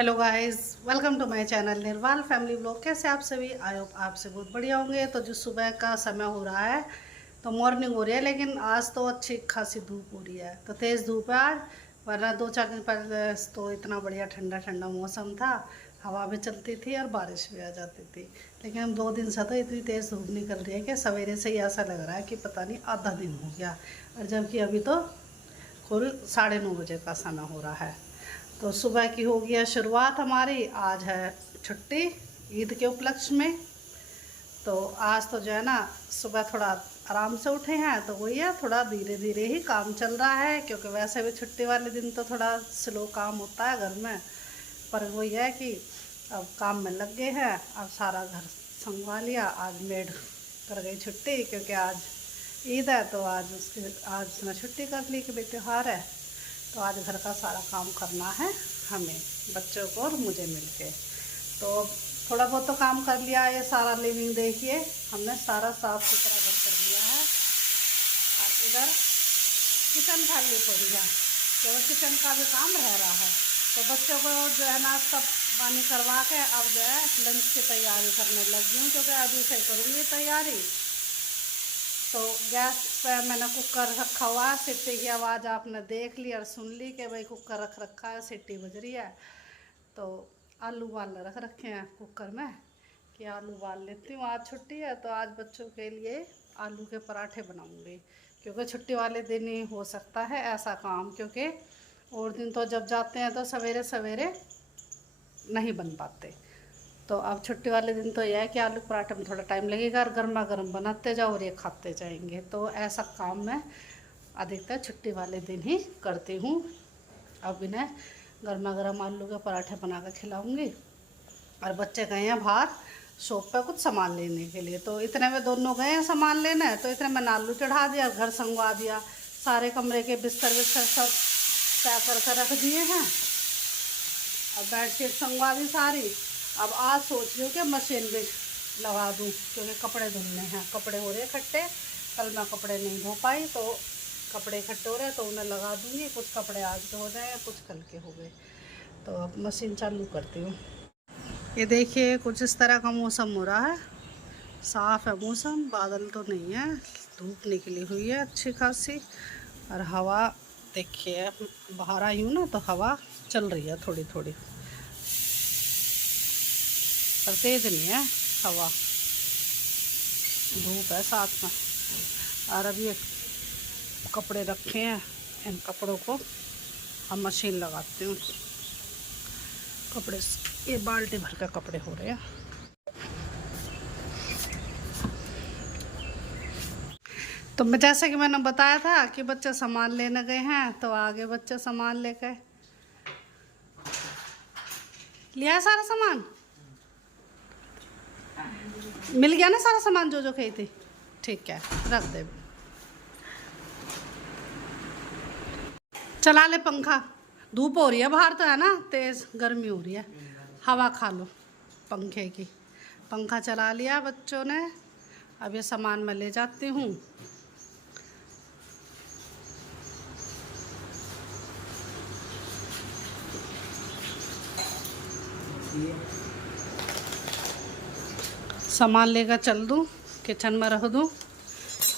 Hello guys, welcome to my channel Nirwal family blog. कैसे आप सभी? आई होप आपसे बहुत बढ़िया होंगे। तो जो सुबह का समय हो रहा है तो मॉर्निंग हो रही है, लेकिन आज तो अच्छी खासी धूप हो रही है। तो तेज़ धूप है आज, वरना 2-4 दिन पहले तो इतना बढ़िया ठंडा ठंडा मौसम था, हवा भी चलती थी और बारिश भी आ जाती थी। लेकिन हम 2 दिन से तो इतनी तेज़ धूप निकल रही है कि सवेरे से ही ऐसा लग रहा है कि पता नहीं आधा दिन हो गया, और जबकि अभी तो कुल 9:30 बजे का समय हो रहा है। तो सुबह की हो गया शुरुआत हमारी। आज है छुट्टी ईद के उपलक्ष्य में। तो आज तो जो है ना, सुबह थोड़ा आराम से उठे हैं, तो वही है, थोड़ा धीरे धीरे ही काम चल रहा है, क्योंकि वैसे भी छुट्टी वाले दिन तो थोड़ा स्लो काम होता है घर में। पर वही है कि अब काम में लग गए हैं। अब सारा घर संभवा लिया। आज मेड कर गई छुट्टी, क्योंकि आज ईद है, तो आज उसने छुट्टी कर ली कि भाई त्योहार है। तो आज घर का सारा काम करना है हमें, बच्चों को और मुझे मिलके। तो थोड़ा बहुत तो काम कर लिया। ये सारा लिविंग देखिए, हमने सारा साफ सुथरा घर कर लिया है। और इधर किचन खाली पड़ी है, क्योंकि किचन का भी काम रह रहा है। तो बच्चों को जो है नाश्ता पानी करवा के अब जो है लंच की तैयारी करने लगी हूँ, क्योंकि अभी से करूँगी तैयारी। तो गैस पे मैंने कुकर रखा हुआ है। सीटी की आवाज़ आपने देख ली और सुन ली कि भाई कुकर रख रखा है, सीटी बज रही है। तो आलू उबाल रख रखे हैं कुकर में कि आलू उबाल लेती हूँ। आज छुट्टी है, तो आज बच्चों के लिए आलू के पराठे बनाऊंगी, क्योंकि छुट्टी वाले दिन ही हो सकता है ऐसा काम, क्योंकि और दिन तो जब जाते हैं तो सवेरे सवेरे नहीं बन पाते। तो अब छुट्टी वाले दिन तो यह है कि आलू पराठे में थोड़ा टाइम लगेगा, और गर्मा गर्म बनाते जाओ और ये खाते जाएंगे। तो ऐसा काम मैं अधिकतर छुट्टी वाले दिन ही करती हूँ। अब इन्हें गर्मा गर्म आलू के पराठे बना कर खिलाऊँगी। और बच्चे गए हैं बाहर शॉप पर कुछ सामान लेने के लिए, तो इतने में दोनों गए हैं सामान लेने। तो इतने में आलू चढ़ा दिया, घर संगवा दिया, सारे कमरे के बिस्तर बिस्तर सब पैक करके रख दिए हैं। अब बेडशीट संगवा दी सारी। अब आज सोच रही हूँ कि मशीन भी लगा दूँ, क्योंकि कपड़े धुलने हैं, कपड़े हो रहे इकट्ठे। कल मैं कपड़े नहीं धो पाई, तो कपड़े इकट्ठे हो रहे हैं, तो उन्हें लगा दूँगी। कुछ कपड़े आज के हो गए, कुछ कल के हो गए। तो अब मशीन चालू करती हूँ। ये देखिए, कुछ इस तरह का मौसम हो रहा है। साफ़ है मौसम, बादल तो नहीं है, धूप निकली हुई है अच्छी खासी। और हवा देखिए, बाहर आई हूँ ना, तो हवा चल रही है थोड़ी थोड़ी, पर तेज़ नहीं है हवा, धूप है साथ में। और अब ये कपड़े रखे हैं, इन कपड़ों को हम मशीन लगाती हूँ। कपड़े ये बाल्टी भर के कपड़े हो रहे हैं। तो मैं जैसे कि मैंने बताया था कि बच्चे सामान लेने गए हैं, तो आगे बच्चे सामान लेकर लिया है। सारा सामान मिल गया ना, सारा सामान जो जो कही थी। ठीक है, रख दे। चला ले पंखा, धूप हो रही है बाहर, तो है ना तेज़ गर्मी हो रही है, हवा खा लो पंखे की। पंखा चला लिया बच्चों ने। अब ये सामान मैं ले जाती हूँ। सामान लेकर चल दूँ, किचन में रख दूँ।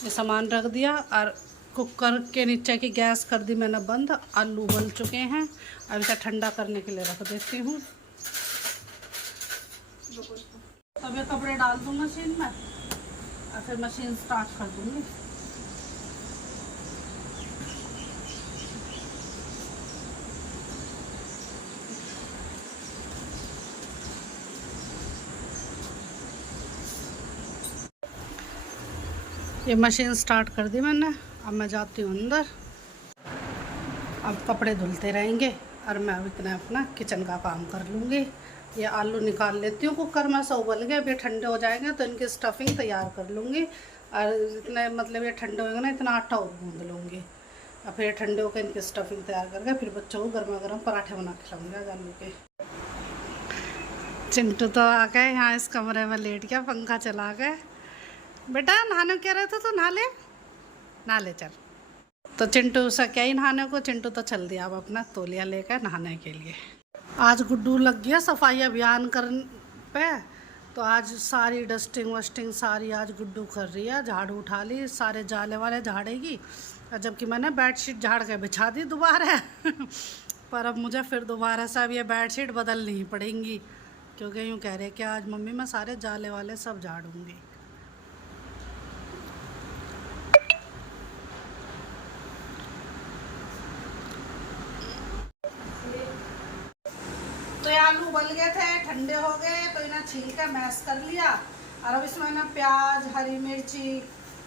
ये सामान रख दिया, और कुकर के नीचे की गैस कर दी मैंने बंद। आलू उबल चुके हैं, अब इसे ठंडा करने के लिए रख देती हूँ। तब ये कपड़े डाल दूँ मशीन में, और फिर मशीन स्टार्ट कर दूँगी। ये मशीन स्टार्ट कर दी मैंने। अब मैं जाती हूँ अंदर। अब कपड़े धुलते रहेंगे, और मैं अब इतना अपना किचन का काम कर लूँगी। ये आलू निकाल लेती हूँ कुकर में से, उबल गए। अभी ठंडे हो जाएंगे तो इनकी स्टफिंग तैयार कर लूँगी। और इतने मतलब ये ठंडे होंगे ना, इतना आटा और गूँध लूँगी। और फिर ठंडे होकर इनकी स्टफिंग तैयार करके फिर बच्चों को गर्मा गर्म पराठे बना के खिलाऊँगी आलू के। चिंटू तो आ गए यहाँ, इस कमरे में लेट गया, पंखा चला गए। बेटा नहाने कह रहे थे तो नहा ले चल। तो चिंटू से क्या ही नहाने को, चिंटू तो चल दिया अब अपना तौलिया लेकर नहाने के लिए। आज गुड्डू लग गया सफाई अभियान कर पे। तो आज सारी डस्टिंग वस्टिंग सारी आज गुड्डू कर रही है, झाड़ू उठा ली, सारे जाले वाले झाड़ेगी। जबकि मैंने बेडशीट झाड़ के बिछा दी दोबारा पर अब मुझे फिर दोबारा से अब ये बेडशीट बदलनी ही पड़ेंगी, क्योंकि यूँ कह रहे कि आज मम्मी मैं सारे जाले वाले सब झाड़ूंगी। तो ये आलू उबल गए थे, ठंडे हो गए, तो इन्हें छील के मैश कर लिया। और अब इसमें ना प्याज, हरी मिर्ची,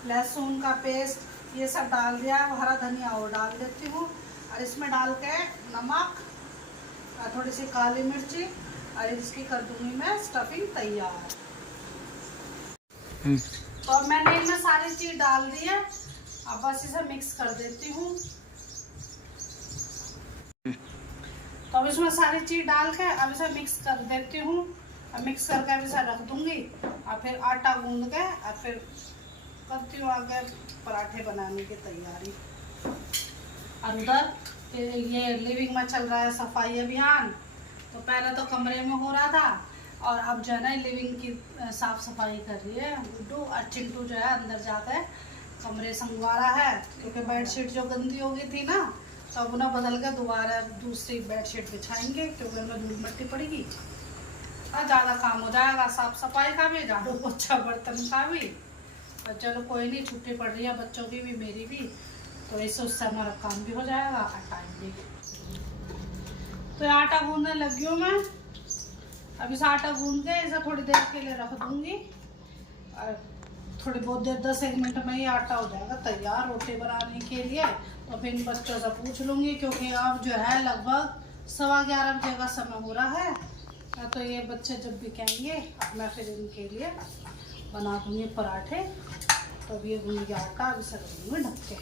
लहसुन का पेस्ट ये सब डाल दिया। हरा धनिया और डाल देती हूँ, और इसमें डाल के नमक और थोड़ी सी काली मिर्ची, और इसकी कर दूंगी मैं स्टफिंग तैयार। तो अब मैंने इनमें सारी चीज डाल दी है, अब बस इसे मिक्स कर देती हूँ। तो अब इसमें सारी चीज डाल के अब इसे मिक्स कर देती हूँ। अब मिक्स करके अब इसे रख दूंगी, और फिर आटा गूंद के और फिर करती हूँ आगे पराठे बनाने की तैयारी। और उधर ये लिविंग में चल रहा है सफाई अभियान। तो पहले तो कमरे में हो रहा था, और अब जो है ना लिविंग की साफ सफाई कर रही है गुड्डू। और चिंटू जो है अंदर जाकर कमरे संगवारा है, क्योंकि बेडशीट जो गंदी हो गई थी ना, तो अब उन्हें बदल के दोबारा दूसरी बेडशीट बिछाएंगे, क्योंकि उनमें धूल मिट्टी पड़ेगी और ज़्यादा काम हो जाएगा, साफ सफाई का भी, झाड़ू पोछा बर्तन का भी। और चलो कोई नहीं, छुट्टी पड़ रही है बच्चों की भी मेरी भी, तो इससे उससे हमारा काम भी हो जाएगा और टाइम भी। तो आटा गूंदने लगी हूँ मैं। अब इस आटा गूंद के इसे थोड़ी देर के लिए रख दूंगी, और थोड़ी बहुत देर 10-1 मिनट में ही आटा हो जाएगा तैयार रोटी बनाने के लिए। तो फिर बच्चों से पूछ लूँगी, क्योंकि अब जो है लगभग 11:15 बजे का समय हो रहा है। तो ये बच्चे जब भी कहेंगे अब मैं फिर इनके लिए बना दूँगी पराठे। तो अब ये गूंद गया आटा, अब इसे रख दूँगी ढक के।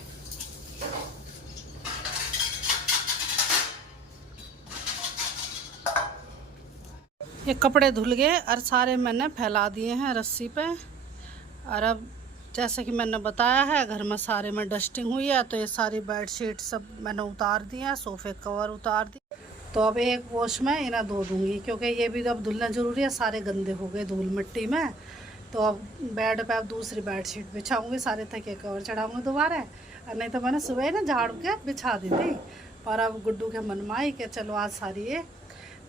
ये कपड़े धुल गए और सारे मैंने फैला दिए हैं रस्सी पे। और अब जैसे कि मैंने बताया है घर में सारे में डस्टिंग हुई है, तो ये सारी बेडशीट सब मैंने उतार दी है, सोफे कवर उतार दिए। तो अब एक वॉश में इन्हें धो दूँगी, क्योंकि ये भी अब धुलना ज़रूरी है, सारे गंदे हो गए धूल मिट्टी में। तो अब बेड पे अब दूसरी बेडशीट बिछाऊँगी, सारे तकिए कवर चढ़ाऊँगी दोबारा। और नहीं तो मैंने सुबह ही ना झाड़ू के बिछा दी थी, पर अब गुड्डू के मन में आई कि चलो आज सारी ये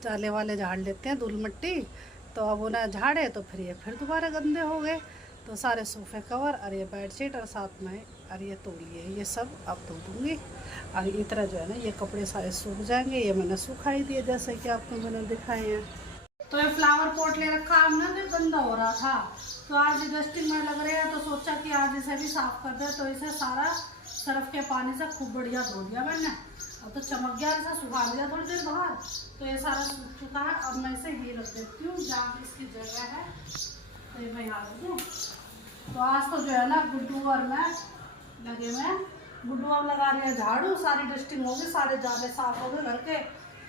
जाले वाले झाड़ लेते हैं धूल मिट्टी। तो अब उन्हें झाड़े तो फिर ये फिर दोबारा गंदे हो गए। तो सारे सोफे कवर और ये बेडशीट और साथ में और ये तौलिए ये सब अब धो दूँगी। और इस तरह जो है ना ये कपड़े सारे सूख जाएंगे। ये मैंने सुखाई दिए जैसे कि आपको मैंने दिखाए हैं। तो ये फ्लावर पॉट ले रखा हमने, तो गंदा हो रहा था, तो आज डस्टिंग में लग रहे हैं, तो सोचा कि आज इसे भी साफ कर दे। तो इसे सारा सर्फ के पानी से खूब बढ़िया धो दिया मैंने। अब तो चमक गया, इसे सुखा दिया थोड़ी देर बाहर, तो ये सारा सूख चुका है। अब मैं इसे ही रख देती हूँ जहाँ इसकी जगह है, तो ये मैं यहाँ रख दूँ। तो आज तो जो है ना गुड्डू और मैं लगे हुए। गुड्डू अब लगा रही है झाड़ू, सारी डस्टिंग हो गई, सारे जाले साफ हो गए घर के,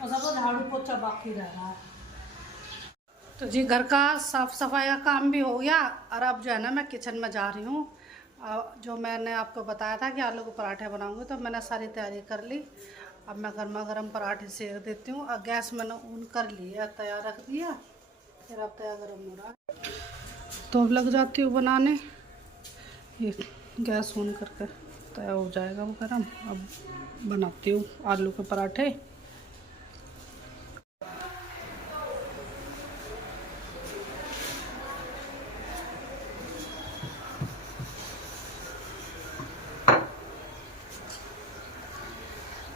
और सब झाड़ू पोछा बाकी रह रहा है। तो जी घर का साफ सफाई का काम भी हो गया, और अब जो है ना मैं किचन में जा रही हूँ। जो मैंने आपको बताया था कि आलू के पराठे बनाऊंगी, तो मैंने सारी तैयारी कर ली। अब मैं गर्मा गर्म पराठे सेक देती हूँ, और गैस मैंने ऑन कर लिया, तैयार रख दिया, फिर अब तैयार गर्म हो रहा है। तो अब लग जाती हूँ बनाने, ये गैस ऑन करके तैयार हो जाएगा वो गर्म। अब बनाती हूँ आलू के पराठे।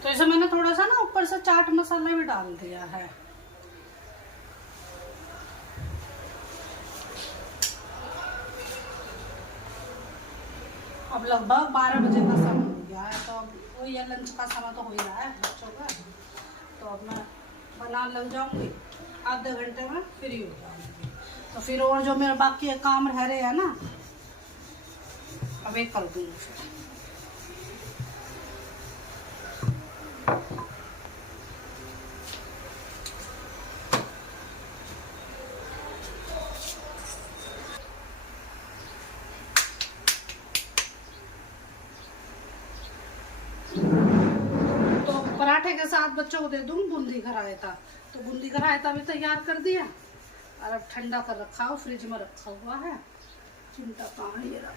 तो इसे मैंने थोड़ा सा ना ऊपर से चाट मसाला भी डाल दिया है। अब लगभग 12 बजे का समय हो गया है, तो अब वही है, लंच का समय तो हो ही रहा है बच्चों का। तो अब मैं बनाने लग जाऊंगी, आधे घंटे में फ्री हो जाऊंगी। तो फिर और जो मेरे बाकी काम रह रहे हैं ना, अब एक कर दूंगी फिर। पराठे के साथ बच्चों को दे दूँ बूंदी घर आया था, तो बूंदी का रायता भी तैयार कर दिया और अब ठंडा कर रखा हो, फ्रिज में रखा हुआ है। चिमटा कहाँ है ये रहा।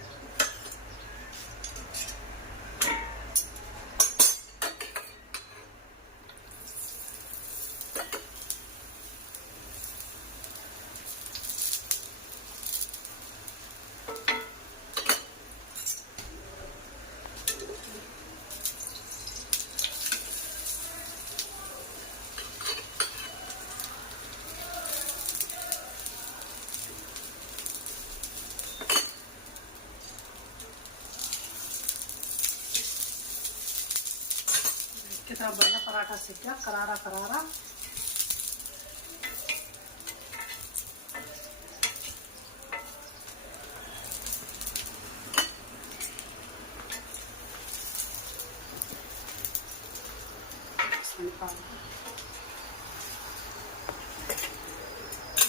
कितना बढ़िया पराठा सीख गया, करारा करारा।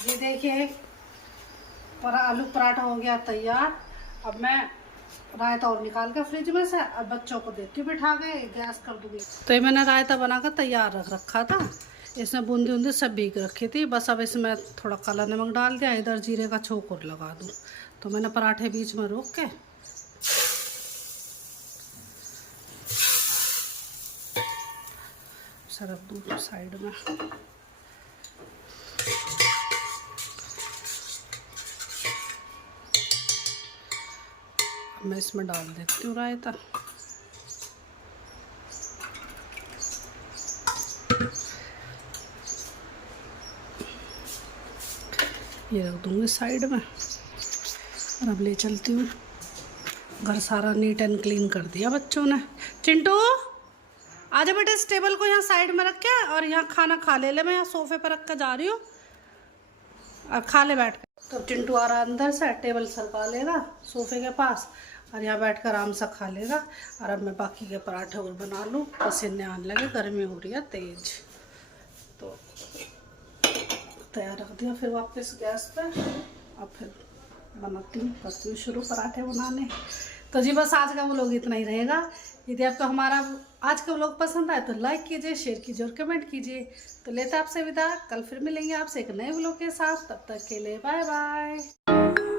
ये देखिए आलू पराठा हो गया तैयार। अब मैं रायता और निकाल के फ्रिज में से अब बच्चों को देख के बिठा गए, गैस कर दूंगी। तो ये मैंने रायता बनाकर तैयार रख रखा था। इसमें बूंदी बूंदी सब भीग रखी थी, बस अब इसमें थोड़ा काला नमक डाल दिया, इधर जीरे का छोंक लगा दूँ। तो मैंने पराठे बीच में रोक के सरक दूँ साइड में। मैं इसमें डाल देती हूँ रायता। ये रख दूँगी साइड में और अब ले चलती हूँ। घर सारा नीट एंड क्लीन कर दिया बच्चों ने। चिंटू आजा बेटा, इस टेबल को यहाँ साइड में रख के और यहाँ खाना खा ले। मैं यहाँ सोफे पर रख कर जा रही हूँ और खा ले बैठ कर। तो चिंटू आ रहा अंदर से, टेबल सरका लेगा सोफे के पास और यहाँ बैठ कर आराम से खा लेगा। और अब मैं बाकी के पराठे और बना लूँ, पसीने आने लगे, गर्मी हो रही है तेज। तो तैयार रख दिया, फिर वापस गैस पे। अब फिर करती हूँ शुरू पराठे बनाने। तो जी बस आज का व्लॉग इतना ही रहेगा। यदि आपको हमारा आज का व्लॉग पसंद आए तो लाइक कीजिए, शेयर कीजिए और कमेंट कीजिए। तो लेते आपसे विदा, कल फिर मिलेंगे आपसे एक नए व्लॉग के साथ। तब तक के लिए बाय बाय।